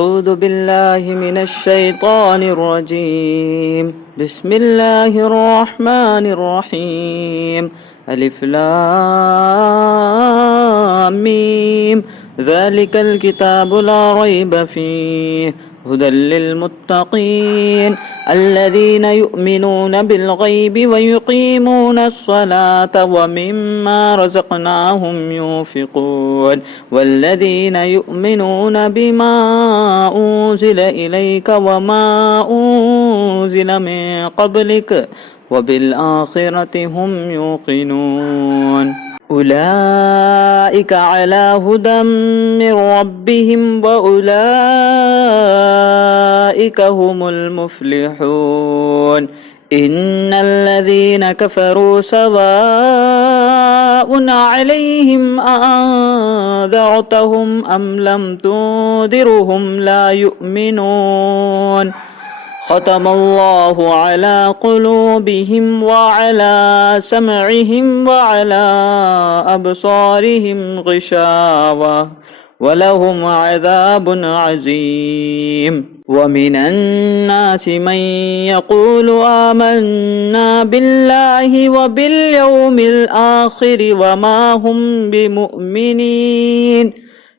أعوذ بالله من الشيطان الرجيم. بسم الله الرحمن الرحيم. ألف لام ميم. ذلك الكتاب لا ريب فيه هدى للمتقين الذين يؤمنون بالغيب ويقيمون الصلاة ومما رزقناهم ينفقون والذين يؤمنون بما أنزل إليك وما أنزل من قبلك وبالآخرة هم يوقنون أولئك على هدى من ربهم وأولئك هم المفلحون. إن الذين كفروا سواء عليهم أأنذرتهم أم لم تنذرهم لا يؤمنون. ختم الله على قلوبهم وعلى سمعهم وعلى أبصارهم غشاوة ولهم عذاب عظيم. ومن الناس من يقول آمنا بالله وباليوم الآخر وما هم بمؤمنين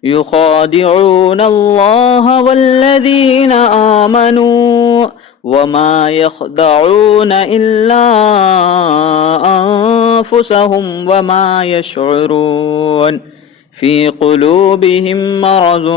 يخادعون الله والذين آمنوا وما يخدعون إلا أنفسهم وما يشعرون. في قلوبهم مرض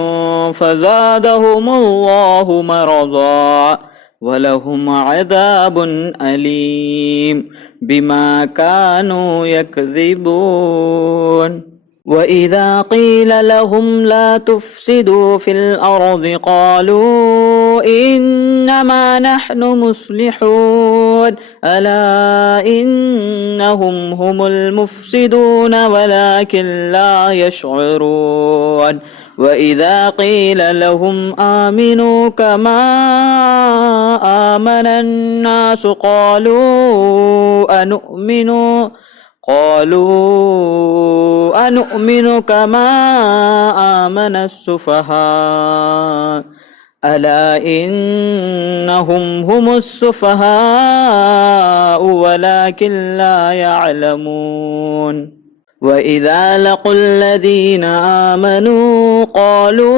فزادهم الله مرضا ولهم عذاب أليم بما كانوا يكذبون. وإذا قيل لهم لا تفسدوا في الأرض قالوا إنما نحن مصلحون ألا إنهم هم المفسدون ولكن لا يشعرون. وإذا قيل لهم آمنوا كما آمن الناس قالوا أنؤمن كما آمن السفهاء ألا إنهم هم السفهاء ولكن لا يعلمون. وإذا لقوا الذين آمنوا قالوا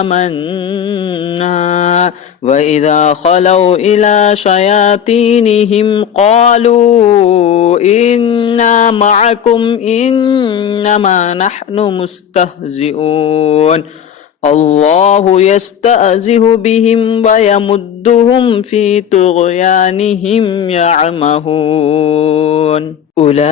آمنا وإذا خلوا إلى شياطينهم قالوا إنا معكم إنما نحن مستهزئون. الله يستهزئ بهم ويمدهم في طغيانهم يعمهون. أولئك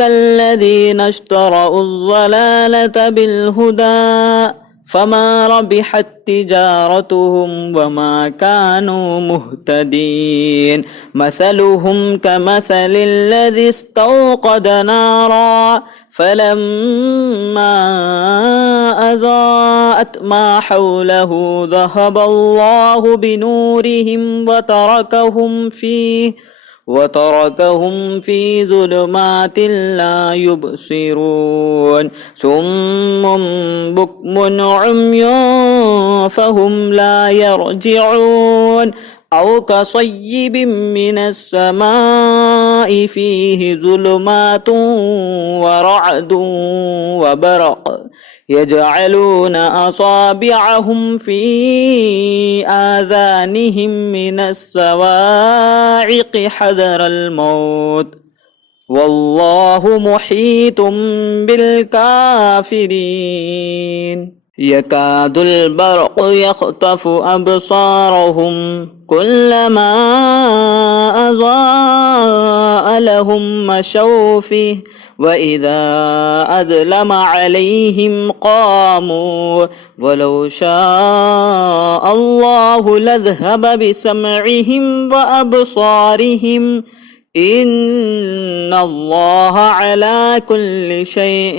الذين اشتروا الضلالة بالهدى فما ربحت تجارتهم وما كانوا مهتدين. مثلهم كمثل الذي استوقد نارا فلما أضاءت ما حوله ذهب الله بنورهم وتركهم في ظلمات لا يبصرون. صم بكم عمي فهم لا يرجعون. أو كصيب من السماء فيه ظلمات ورعد وبرق يجعلون أصابعهم في آذانهم من الصواعق حذر الموت والله محيط بالكافرين. يكاد البرق يخطف أبصارهم كلما أضاء لهم مشوا فيه وإذا أظلم عليهم قاموا ولو شاء الله لذهب بسمعهم وأبصارهم إن الله على كل شيء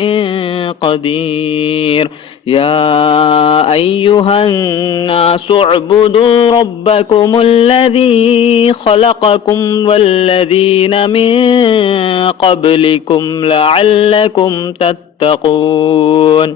قدير. يا أيها الناس اعبدوا ربكم الذي خلقكم والذين من قبلكم لعلكم تتقون.